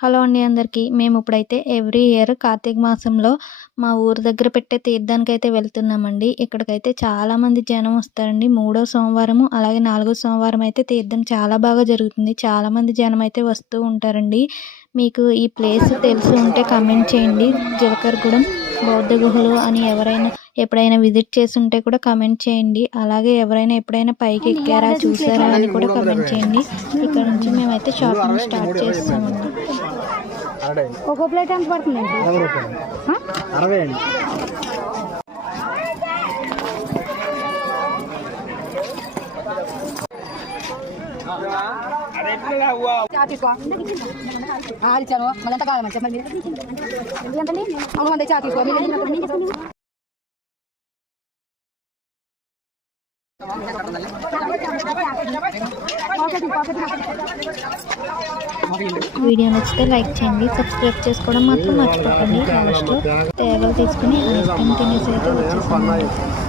Hello అండి అందరికీ. మేము ఇప్పుడైతే ఎవ్రీ ఇయర్ కార్తీక మాసంలో మా ఊరు దగ్గర పెట్టే తీర్థానికైతే వెళ్తున్నామండి. ఇక్కడికైతే చాలామంది జనం వస్తారండి. మూడో సోమవారము అలాగే నాలుగో సోమవారం అయితే తీర్థం చాలా బాగా జరుగుతుంది. చాలామంది జనం అయితే వస్తూ ఉంటారండి. మీకు ఈ ప్లేస్ తెలిసి ఉంటే కమెంట్ చేయండి. జీలకర్రగూడెం బౌద్ధ గుహలు అని ఎవరైనా ఎప్పుడైనా విజిట్ చేసి ఉంటే కూడా కమెంట్ చేయండి. అలాగే ఎవరైనా ఎప్పుడైనా పైకి ఎక్కారా చూసారా అని కూడా కమెంట్ చేయండి. ఇక్కడ నుంచి మేమైతే షాపింగ్ స్టార్ట్ చేస్తామండి. ఒక్కో ప్లేట్ ఎంత పడుతుందండి? 60 అండి. ఇచ్చాను మళ్ళీ ఎంత కావాలమ్మా చెప్పండి. ఎందుకంటే అవును చా తీసుకో. వీడియో నచ్చితే లైక్ చేయండి, సబ్స్క్రైబ్ చేసుకోవడం మాత్రం మర్చిపోకండి. లాస్ట్లో టేబుల్ తీసుకుని ఐస్ క్రీమ్ తినేసి అయితే వచ్చేసాను.